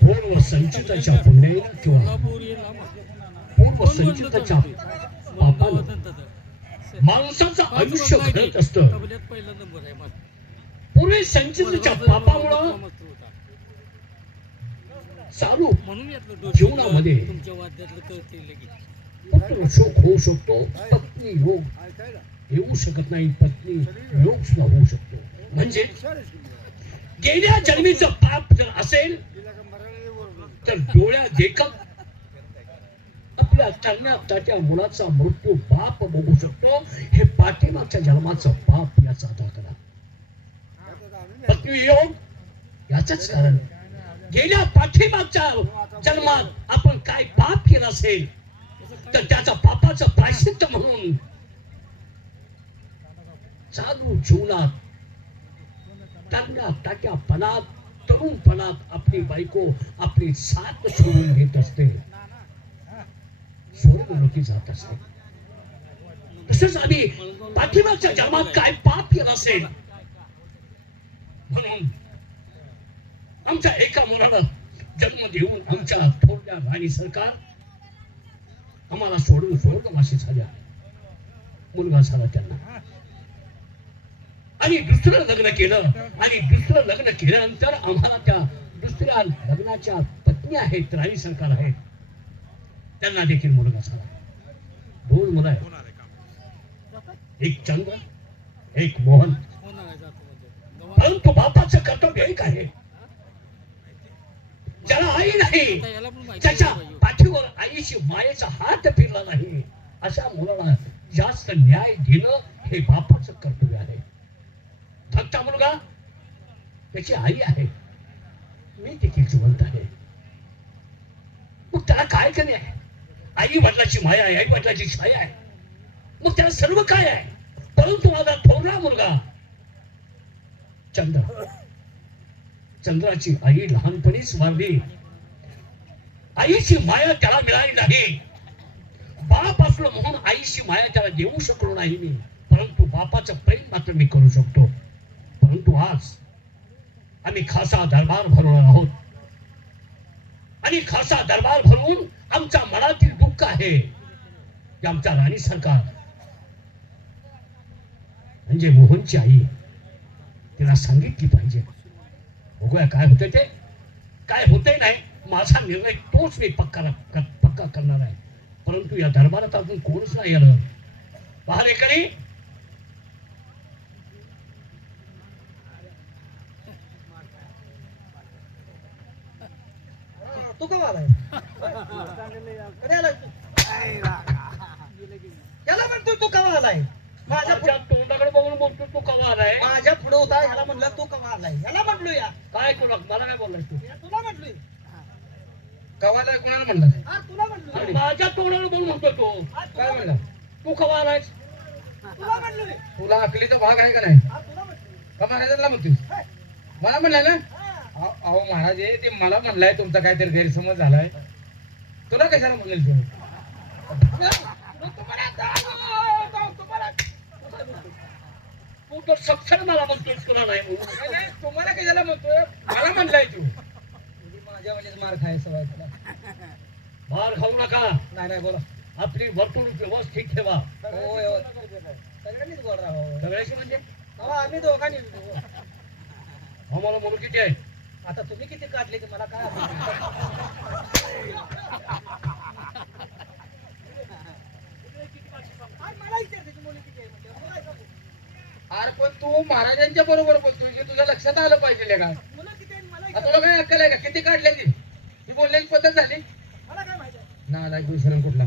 पूर्व संचिताच्या पुण्याला किंवा पूर्व संचिताच्या पापानं माणसाचं आयुष्य घडत असतं. पूर्वी संचिताच्या पापामुळं चालू जीवनामध्ये पुत्र शोक होऊ शकतो, पत्नी योग येऊ शकत नाही, पत्नी योग सुद्धा होऊ शकतो. म्हणजे गेल्या जन्मीचं पाप जर असेल तर डोळ्या देखत आपल्या तरण्या तात्या मुलाचा मृत्यू बाप बघू शकतो. हे पाठीमागच्या जन्माचं पाप याचा दाखला. पत्नी योग याचंच कारण गेल्या पाठीमागच्या जन्मात आपण काय पाप केलं असेल तर त्याचा पापाचं प्रायश्चित्त म्हणून चालू जीवनात तरण्या ताट्यापणात तरुणपणात आपली बायको आपली साथ सोडून घेत असते, सोडून लोकी जात असते. तसंच आम्ही पाठीमागच्या जन्मात काय पाप केलं असेल म्हणून आमच्या एका मुलाला जन्म देऊन आमच्या थोरल्या राणी सरकार आम्हाला सोडून स्वर्गवासी झाल्या. मुलगा झाला त्यांना आणि दुसरं लग्न केलं आणि दुसरं लग्न केल्यानंतर आम्हाला त्या दुसऱ्या लग्नाच्या पत्नी आहेत, राणी सरकार आहेत, त्यांना देखील मुलगा झाला. 2 मुलं आहेत, एक चंद्र एक मोहन. परंतु बापाचं कर्तव्य एक आहे, ज्याला आई नाही, त्याच्या पाठीवर आईची मायेचा हात फिरला नाही, अशा मुलाला जास्त न्याय देणं हे बापाचं कर्तव्य आहे. धाकटा मुलगा त्याची आई आहे, मी देखील जिवंत आहे, मग त्याला काय कमी आहे? आई वडिलाची माया आहे, आई वडिलाची छाया आहे, मग त्याला सर्व काय आहे. परंतु माझा थोरला मुलगा चंद्र, चंद्राची आई लहानपणीच वारली, आईची माया त्याला मिळाली नाही. बाप असलो म्हणून आईची माया त्याला देऊ शकलो नाही मी, परंतु बापाचं प्रेम मात्र मी करू शकतो. परंतु आज आम्ही खासा दरबार भरवणार आहोत आणि खासा दरबार भरवून आमच्या मनातील दुःख आहे की आमच्या राणी सरकार म्हणजे मोहनची आई तिला सांगितली पाहिजे. बघूया काय होते ते, काय होते नाही. माझा निर्णय तोच मी पक्का करणार आहे. परंतु या दरबारात अजून कोणच नाही आलं. पहारेकरी तू का आलाय? याला म्हणतो तू कवा आलाय? माझ्या तोंडाकडे बघून बोलतो तू कवा आलाय? माझ्या पुढे होता ह्याला म्हणलं तू कवा आलाय? याला म्हटलो या काय तुला, मला काय बोललाय तू? तुला म्हटलोय कवा आलाय कोणाला म्हणलं? तुला म्हटलो. माझ्या तोंडाकडे बघून म्हणतो तू काय म्हणला? तू कवा आलाय? तुला म्हटलोय. तुला अकलीचा भाग आहे का नाही? तुला म्हटलोय. का महाराजांना म्हणतोस? मला म्हणलाय ना? अहो महाराज ते मला म्हणलाय तुमचा काहीतरी गैरसमज झालाय. तुला कशाला म्हणेल तू? तू तर सक्षम मला म्हणतोय तुला नाही म्हणून. तुम्हाला कशाला म्हणतोय? मला म्हणलाय तू. माझ्या म्हणजे मार खाय सवय तुला. मार खाऊ नका. नाही नाही बोला. आपली वर्तणूक व्यवस्थित ठेवा. हो सगळ्यांनीच गोड राहावं. सगळ्याशी म्हणजे आम्ही दोघांनी. आम्हाला म्हणून किती आहे? आता तुम्ही किती काढले की मला काय अरे पण तू महाराजांच्या बरोबर बोलतोय की तुझ्या लक्षात आलं पाहिजे का? तुला काय अक्कल आहे का? किती काढले ती बोलण्याची पद्धत झाली ना? नाही दुसरं कुठला?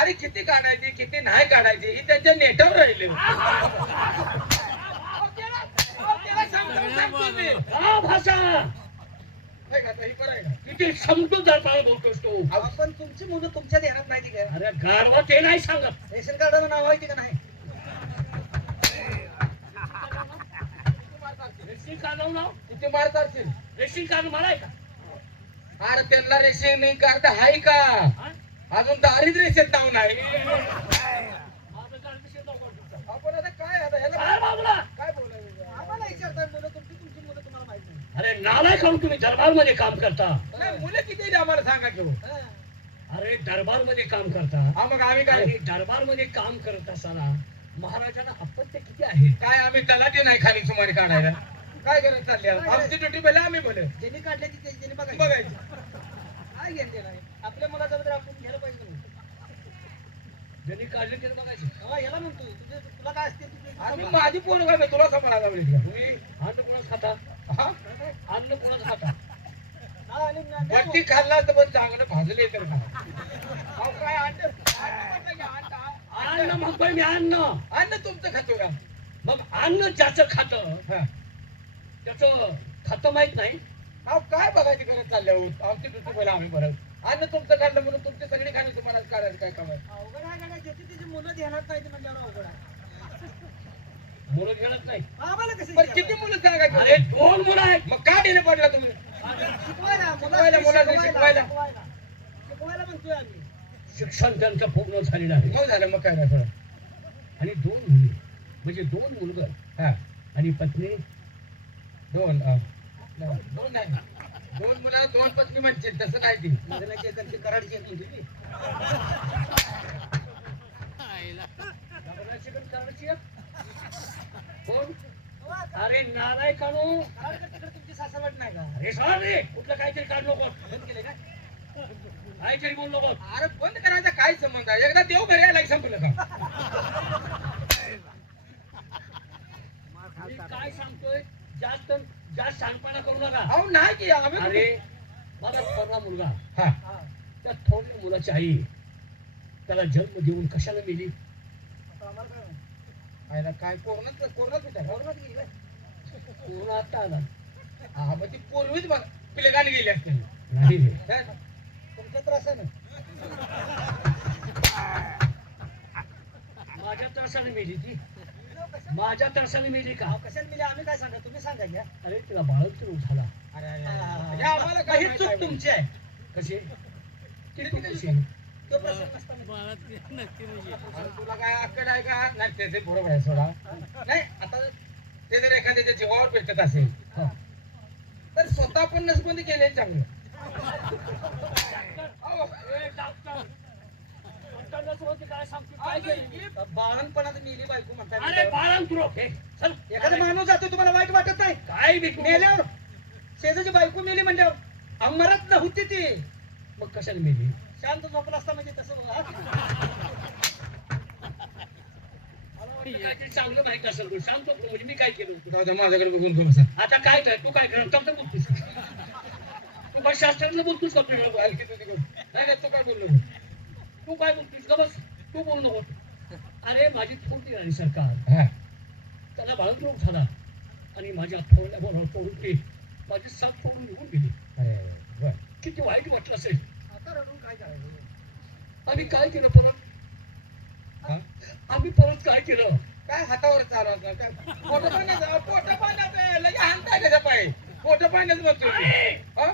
अरे किती काढायची किती नाही काढायची ही त्यांच्या नेटावर राहिले. भाषा किती समजूतदार बोलतोस तू. आपण तुमची मुलं तुमच्या ध्यानात नाही काय? अरे गारवा ते नाही सांगत. रेशन कार्डाचं नाव आहे की नाही? रेशन कार्ड नाव किती मारतात? रेशन कार्ड मला आहे का? अरे त्यांना रेशन कार्ड आहे का? अजून दारिद्र्य रेषेत नाव नाही. आपण आता काय आता ह्याला मार बाबूला. काय बोलायचं आम्हाला विचारताय मुलं तुमची मुलं तुम्हाला माहित नाही. अरे नालायक खाऊन तुम्ही दरबारमध्ये काम करता. नाही मुलं किती आहेत आम्हाला सांगा की हो. हा. अरे दरबारमध्ये काम करता हा मग आम्ही काय आणि दरबारमध्ये काम करत असताना महाराजांना अपत्य किती आहे. काय आम्ही तलाठी नाही खाली सुमारी काढायला काय करत चालले आहोत? आमची ड्युटी पहिला आम्ही बोल ज्यांनी काढले ती त्यांनी बघायचं. बघायचं काय घेणं नाही आपल्या मुलाजवळ तर आपण घ्यायला पाहिजे म्हणून. ज्यांनी काढले ते बघायचे. हा, याला म्हणतोय तुला काय असते आम्ही माझी पोरं काय तुला सांभाळायला लागली का? तुम्ही अन्न कोणाच खाता. हा? अन्न कोणाच खाता. बट्टी खाल्ला तर पण चांगलं भाजले तर खा. अहो, काय अंड म्हटलं की अन्न म्हणतोय मी अन्न. अन्न तुमचं खातो का? मग अन्न ज्याचं खातं हा. त्याचं खातं माहित नाही. अहो, काय बघायची गरज चालली आहोत आमची ड्युटी पहिला आम्ही परत अन्न तुमचं काढलं म्हणून तुमची सगळी खाली तुम्हाला काढायचं काय काम आहे? अवघड आहे का काय? ज्याची त्याची मुलं ध्यानात नाही ते म्हणल्यावर अवघड आहे. मुलं घेणत नाही. आम्हाला कसं पण किती विचारताय? मुलं सांगा अरे 2 मुलं आहेत. मग काय देणं पडला तुम्ही? शिकवायला शिकवायला, मुलांना शिकवायला. शिकवायला म्हणतोय आम्ही. शिक्षण त्यांचं पूर्ण झालेलं आहे. मग झालं मग काय नाही थोडं. आणि 2 मुली म्हणजे 2 मुलगा हा आणि पत्नी. दोन दोन नाही 2 मुलं 2 पत्नी म्हणते तसं नाही ती लग्नाची एकांची कराडची एक म्हणते ती. लग्नाची पण करायची आहे. कोण? अरे नालायकानो. कराडच्या तिकडे तुमची सासरवाडी नाही का? अरे सर रे कुठलं काहीतरी काढ नको. बंद केलंय काय? काहीतरी बोल नको. अरे बंद करायचा काय संबंध आहे? एकदा देव घरी यायला संपलं का? मी काय सांगतोय जास्त जास्त शहाणपणा करू नका. अहो नाही की आम्ही अरे मला थोरला मुलगा हा हा. त्या थोरल्या मुलाची आई त्याला जन्म देऊन कशाला मेली. आता आम्हाला काय माहिती? आयला काय कोरोनात होता का? कोरोनात गेली काय? पूर्ण आता आला हा मग ती पूर्वीच बघ पिलगाली गेली असते नाही रे. काय? तुमच्या त्रासानं. माझ्या त्रासाने मेली ती. माझ्या त्रासाने मेली का. कशाला मिले आम्ही काय सांगा तुम्ही सांगा घ्या. अरे तिला बाळंत रोग झाला. अरे हे आम्हाला काय ही माहित चूक आहे? तुमची आहे. कशी ती तू कशी. तो प्रश्न नसताना. अरे तुला काय अक्कल आहे का? नाही ते बरोबर आहे सोडा. नाही आता ते जर एखाद्याच्या जीवावर पेटत असेल हा. तर स्वतः पण नसबंदी केले चांगलं. अहो, ए, डॉक्टर. डॉक्टरला सोबत काय सांगतो काय केलं. बाळणपणात मेली बायको म्हणताय. अरे बाळंत रोग हे चल. एखादा माणूस जातो तुम्हाला वाईट वाटत नाही? काय बी तू. मेल्यावर शेजाची बायको मेली म्हणल्यावर अमरात होती ती. मग कशाने मेली. शांत झोपला असता म्हणजे तसं बघा. मला वाटलं काहीतरी चांगलं माहिती असेल तू सांगतो म्हणजे मी काय केलं. जाऊ दे, माझ्याकडे बघून घेऊ बसा. आता काय कर तू काय कर तर बोलतोस. तू काय शास्त्रातलं बोलतोस का तू. हलकी तुझी करू. नाही नाही, तू काय बोललो तू काय बोलतोस का बस. तू बोलू नको. अरे माझी थोडी राणी सरकार हा त्याला बाळंत रोग झाला आणि माझ्या थोड्या बरोबर सोडून ती माझी साथ सोडून निघून गेली. अरे बर किती वाईट वाटलं असेल. आता रडून काय करायचं? आम्ही काय केलं परत. हा? आम्ही परत काय केलं. काय हातावर चालवत काय पोट पाण्यात लगे हाणताय कसं पाय पोट पाण्यात म्हणतो मी. हा?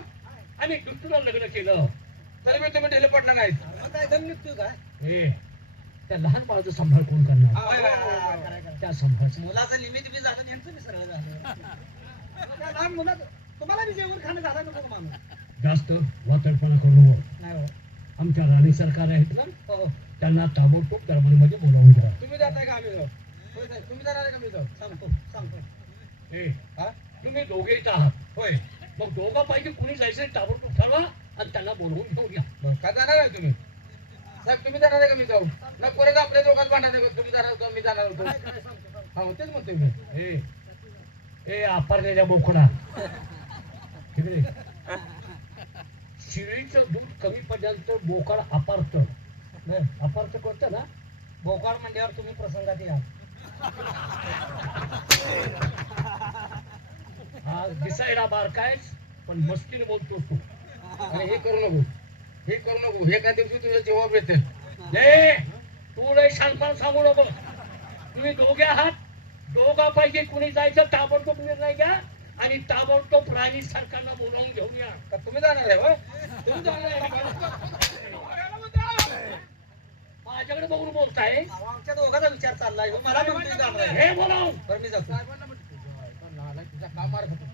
आम्ही दुसऱ्या लग्न केलं. तरी मी तुम्ही ढिले पडला नाही मग काय दम निघतोय का? ए त्या लहान बाळाचा सांभाळ कोण करणार. करायचं. त्या सांभाळाचं मुलाचं निमित्त बी झालं आणि यांचं बी सरळ झालं. मग काय लहान मुलाचं तुम्हाला बी जेवण खाणं झालं नको माणूस. जास्त वातडपणा करू नको. नाही हो. आमच्या राणी सरकार आहेत ना हो. त्यांना ताबडतोब दरबारमध्ये बोलावून घ्या. तुम्ही जाताय का आम्ही जाऊ होय साहेब, तुम्ही जाणार आहे का मी जाऊ सांगतो. ए हा तुम्ही दोघे इथं आहात. होय मग दोघांपैकी कुणी जायचं ताबडतोब ठरवा आणि त्यांना बोलवून घेऊन घ्या. बरं, का जाणार आहे तुम्ही साहेब तुम्ही जाणार आहे का मी जाऊ ना परत आपल्या दोघात भांडणार आहे. तुम्ही जाणार होतो मी जाणार होतो काय करायचं सांगतो. हा तेच म्हणतोय मी ए ए आपारलेल्या बोकडा तिकडे शिळीचं दूध कमी पडल्यानंतर बोकाड अपारत. अपारत करतं ना. भोकाळ म्हणल्यावर तुम्ही प्रसंगात या. हा दिसायला बारकायच पण मस्तीने बोलतोस तू. आणि हे करू नको हे करू नको एका दिवशी तुझ्या जबाब येते ए तू लय शांतपणे सांगू नको. तुम्ही दोघे आहात. दोघांपैकी कुणी जायचं ताबडतोब निर्णय घ्या आणि ताबडतोब राणी सरकारला बोलावून घेऊन या. का तुम्ही जाणार आहे होय? तुम्ही जाणार आहे का? माझ्या माझ्याकडे बघून बोलताय. अहो, आमच्या दोघांचा विचार चाललाय हो, मला म्हणतोय जाणार आहे. हे बोलाव. बरं मी जातो. साहेबांना म्हणतो तुझा ऐका नालायक, तुझा काम मारत होतो.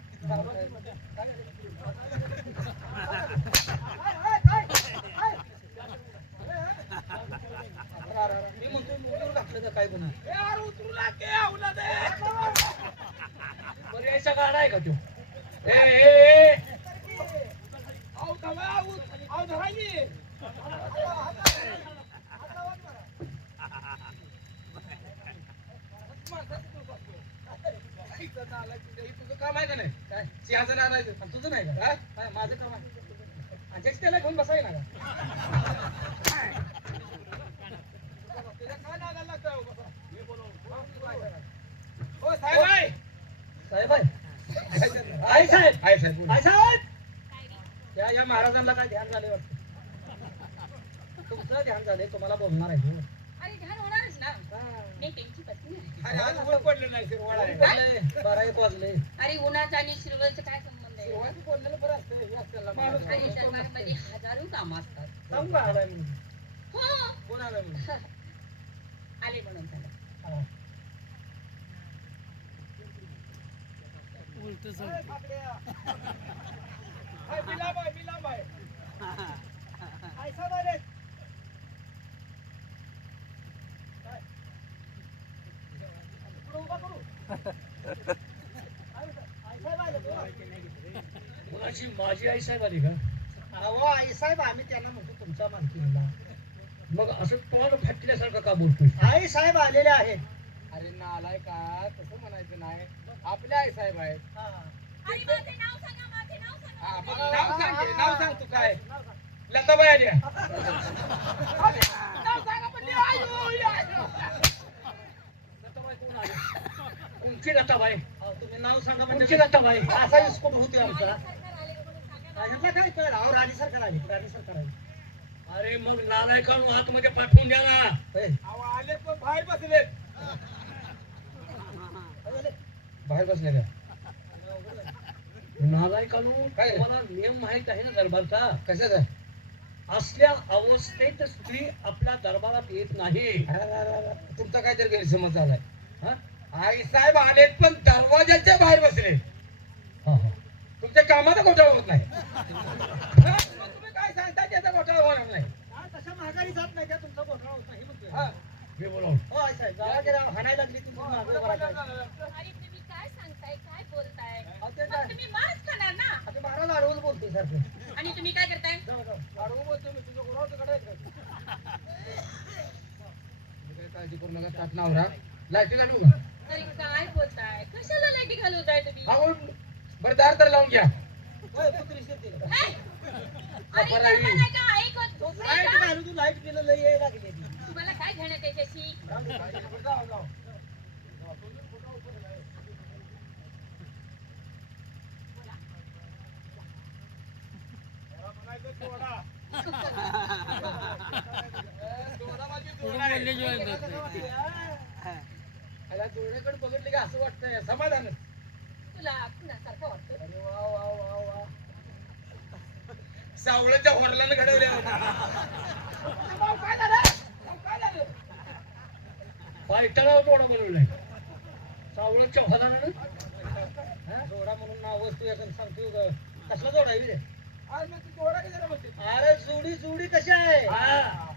मी म्हणतोय मुलीवर घातलं का काय गुन्हा? पर्यायचा गाडा आहे का तो? ए तुझं काम आहे का नाही? काय सिंहासन आणायचं? आणि तुझं नाही का? हा? काय माझं काम आहे? आणि ज्याची त्याला घेऊन बसाय ना का? तुझं काय नादाला लागतं हो बाबा? हो साहेब आहे. साहेब आहे. आई साहेब, आहे साहेब बोला. आई साहेब. या महाराजांना काय ध्यान झाले वाटतं? तुमचं ध्यान झालंय, तुम्हाला बोलणार आहे हो. अरे ध्यान होणारच ना. हा. मी त्यांची पत्नी आहे. अरे आज ऊन पडलं नाही शिरवाळा आहे. वाजले, 12-1 वाजले. अरे उन्हाचा आणि शिरवळचा काय संबंध आहे? शिरवाळ्याचं बोललेलं बरं असतं. हे असतं माणूस लमाडं. आणि दरबारमध्ये हजारो कामं असतात. सांगू का आलाय म्हणून? हो कोण आलं म्हणून? आले म्हणून झालं. हा. हाय, बिलाब आहे, बिलाब आहे. ऐसा बरे. पुढं उभा करू. आई साहेब आले तो. कोणाची माझी आई साहेब आली का? अहो आई साहेब आम्ही त्यांना म्हणतो तुमचा मालकीला. मग असं तोंड फाटल्यासारखं का बोलतोय? आई साहेब आलेले आहेत. अरे नालाय का तसं म्हणायचं नाही. आपल्या आई साहेब आहेत. अरे माझे नाव सांगा, माझे नाव सांगा. हा, मग नाव सांग की, नाव सांग तू काय? लताबाई आली आहे. नाव सांगा पण लताबाई कोण आली? उंची लताबाई. तुम्ही नाव सांगा उंची म्हणजे लताबाई. असा इस्कोट होते आमचा. सरकार आले म्हणून सांगा. ह्यांना काय कळलं? अहो राणी सरकार आली, राणी सरकार आली. अरे मग नालायकांनो आतमध्ये पाठवून द्या ना. होय. अहो, आले पण बाहेर बसलेत. बाहेर बसले का? नालायकांनो काय? तुम्हाला नियम माहित आहे ना दरबारचा? कशाचा? असल्या अवस्थेत स्त्री आपल्या दरबारात येत नाही. तुमचा काहीतरी गैरसमज झालाय. हा? आई साहेब आलेत पण दरवाजाच्या बाहेर बसले. हा, हा. तुमच्या कामाचा घोटाळा होत नाही. हा, मग तुम्ही काय सांगता त्याचा घोटाळा होणार नाही. हा, तशा महागारी जात नाही, त्या तुमचा घोटाळा होत नाही म्हणतोय. हा. मी बोलावं. हो आई साहेब, गावाच्या गाव हाणायला लागली ती तुम्ही मागं उभा राहायचं. अरे तुम्ही काय सांगताय, काय बोलताय? अहो, ते मग काय? तुम्ही मारच खाणार ना. आता महाराज आडवून बोलतोय सारखं. आणि तुम्ही काय करताय? जाऊ, जाऊ. अरे बोलतो मी तुझ्या गुरावर काढायचं का? तुम्ही काय काळजी करू नका. ताट नावरा लाईटी घालू का? अरे काय बोलताय? कशाला लाईटी घालवताय तुम्ही? हा, बरं दार तर लावून घ्या. होय, कुत्री शिरते का? हे? अरे बरं आहे. कल्पना आहे का? ऐकत झोपलाय लाईट का? घालून तू लाईट बिल लई यायला लागली ती. तुम्हाला काय घेणं त्याच्याशी? जाऊ, जाऊ. जोड्याकडे बघितले का असं वाटतंय समाधान. तुला कुणासारखं वाटतं? अरे वा वा वा वा. सावळ्याच्या वरलानं घडवल्या. काय झालं? काय झालं? पायथ्याला तोडा बनवलाय. सावळच्या फलानं हा? जोडा म्हणून नाव वस्तू एखादं सांगतो ग. कसलं जोडा आहे रे? आज मग तू जोडा कशाला म्हणते? अरे जोडी जोडी कशी आहे? हा.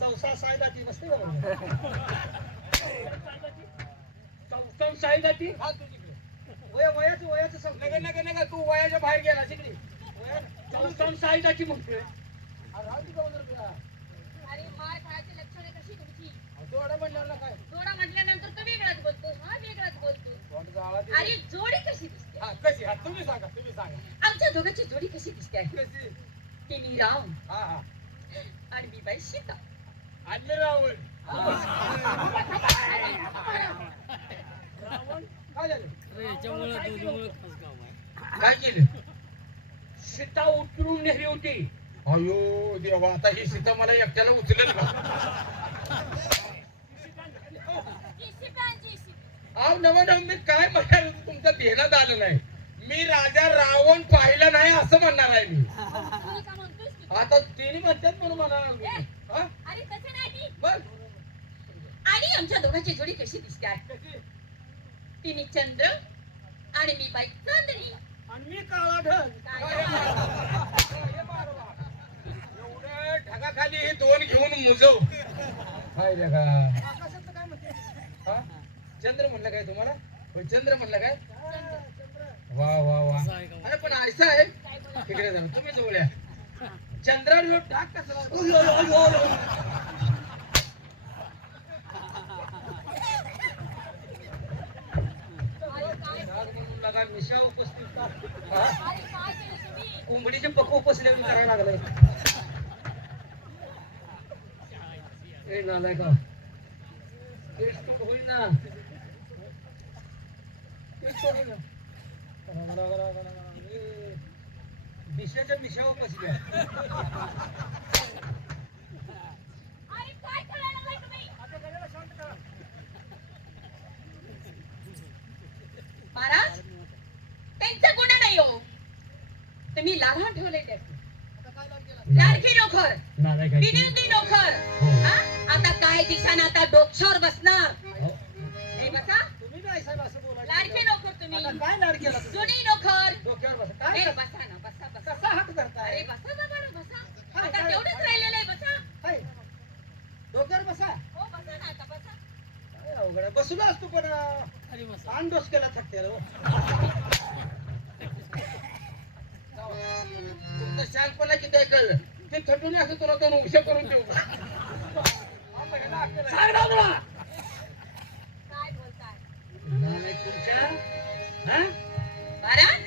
चौसा सायदा ती बसते बरोबर. चौथम साईदाची हा, तू तिकडे. वयाचं सांगतो. नका नका नका तू वयाच्या बाहेर गेला तिकडे. चौथम साईदाची म्हणतोय. अरे राहू दे जाऊ दे तुला. अरे मार खाण्याची लक्षणं कशी तुमची? जोडा म्हणल्यावर ना काय जोडा म्हटल्यानंतर तो वेगळाच बोलतो, हा वेगळाच बोलतो. तोंड जाळा ते. अरे जोडी कशी दिसते? हा, कशी हा तुम्ही सांगा तुम्ही सांगा आमच्या दोघांची जोडी कशी दिसते आहे? कशी. ते मी राम हा हा आणि मी बाई सीता. आले रावण. काय झालं? काय केलं? सीता उतरून नेली होती. अयो देवा आता ही सीता मला एकट्याला उचलेल का? ही सीता आणि जी सीता. अहो नवा मी काय म्हणाल तुमच्या ध्यानात आलं नाही. मी राजा रावण पाहिलं नाही असं म्हणणार आहे मी. तुम्ही का म्हणतोस तू? आता तिने म्हणतात म्हणून म्हणाला मी. ए, हा? अरे तसं नाही. बघ. आणि आमच्या दोघांची जोडी कशी दिसते आहे? तिने चंद्र आणि मी बाई चांदणी. आणि मी काळा ढग. एवढं ढगाखाली हे दोन घेऊन मुजव. हाय जगा. आकाशाचं काय म्हणते? हा? चंद्र म्हणलं काय तुम्हाला? होय, चंद्र म्हणलं काय? चंद्र. वा वा वा. अरे पण ऐसा आहे तिकडे जा तुम्ही जवळ या. चंद्रावर डाग कसला? डाग म्हणून लागा मिशा उपस्थित का? हा? अरे काय केलं तुम्ही? कोंबडीचे पक्क उपसले करायला लागलाय. ए नालाय का तेच तो होईल ना तेच तो होईल ना. ए, मिशाच्या मिशावर बसल्या. अरे काय करायला लागलाय तुम्ही? आता गड्याला शांत करा. महाराज त्यांचा गुन्हा नाही हो. तुम्ही लाभान ठेवले त्याचे आता काय लाग गेला? लाडकी नोकर नालाय काय विनंती नोकर. हा? आता काय दिवसानं आता डोक्यावर बसणार. हे बसा तुम्ही नाही साहेब असं बोलायचं. लाडके नोकर तुम्ही आता काय लाड केला तुम्ही? जुनी नोकर. डोक्यावर बसा. हे काय बसा ना बसा बसा. कसा हात धरताय? अरे बसा बाबा ना बसा. काय, आता काय? तेवढंच राहिलेलं आहे बसा. हाय. डोक्यावर बसा. हो बसा ना आता बसा. काय अवघड आहे. बसलो असतो पण आण डोस केला थकते रे. तुमचं शांतपणा किती आहे कळलं? ते थटून असं तुला दोन उभे करून देऊ. सांग ना तुला काय बोलताय? नालाय तुमच्या हा महाराज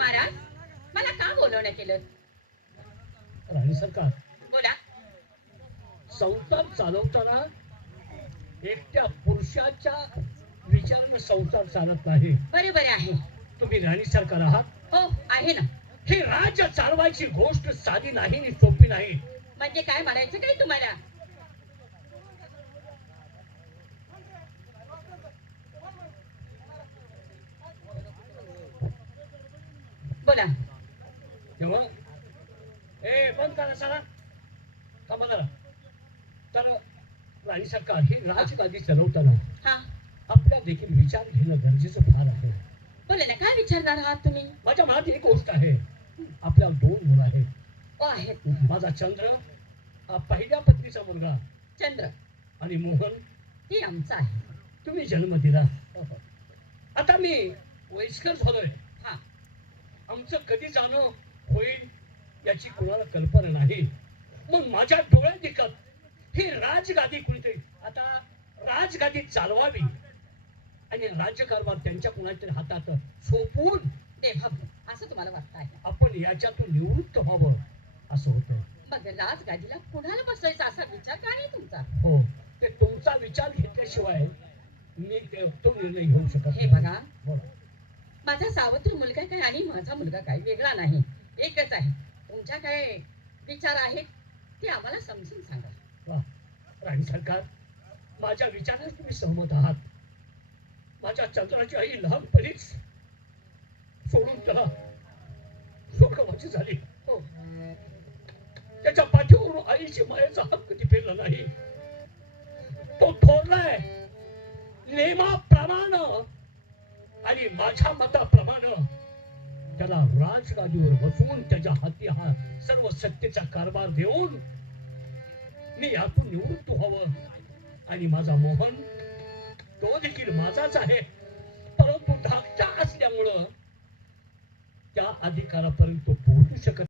महाराज मला का बोलवणं केलं? राणी सरकार बोला. संसार चालवताना एकट्या पुरुषाच्या विचारानं संसार चालत नाही. बरोबर आहे. तुम्ही राणी सरकार आहात. हो आहे ना. हे राज्य चालवायची गोष्ट साधी नाही आणि सोपी नाही. म्हणजे काय म्हणायचं काय तुम्हाला? बोला. तेव्हा ए बंद करा सगळा थांबा जरा. तर राणी सरकार ही राजगादी चालवताना हा आपल्या देखील विचार घेणं गरजेचं फार आहे. बोला ना काय विचारणार आहात तुम्ही? माझ्या मनात एक गोष्ट आहे. आपल्या दोन मुलं आहेत. ओ आहेत. माझा चंद्र हा पहिल्या पत्नीचा मुलगा चंद्र आणि मोहन ही आमचा आहे. तुम्ही जन्म दिला. आता मी वयस्कर झालोय. हा आमचं कधी जाणं होईल याची कुणाला कल्पना नाही. मग माझ्या डोळ्यात दिसत ही राजगादी कुणीतरी आता राजगादी चालवावी आणि राज्यकारभार त्यांच्या कुणाच्या हातात सोपवून दे भाऊ असं तुम्हाला वाटत आहे? आपण याच्यातून निवृत्त व्हावं असं होतं. मग राजगादीला कुणाला बसवायचा असा विचार का नाही तुमचा? हो ते तुमचा विचार घेतल्याशिवाय मी तो निर्णय घेऊ शकत हे नाही. बघा बोला. माझा सावत्र मुलगा काय आणि माझा मुलगा काय वेगळा नाही. एकच आहे. तुमच्या काय विचार आहेत ते आम्हाला समजून सांगा. वा. राणी सरकार माझ्या विचारास तुम्ही सहमत आहात. माझ्या चंद्राची आई लहानपणीच सोडून त्याला स्वर्गवासी झाली. हो त्याच्या पाठीवरून आईची मायेचा हक्क कधी पेरला नाही. तो थोरलाय नेमाप्रमाणे आणि माझ्या मताप्रमाणे त्याला राजगादीवर बसवून त्याच्या हाती हा सर्व सत्तेचा कारभार देऊन मी यातून निवृत्त व्हावं आणि माझा मोहन तो देखील माझाच आहे, परंतु धाकटा असल्यामुळं त्या अधिकारापर्यंत पोहोचू शकत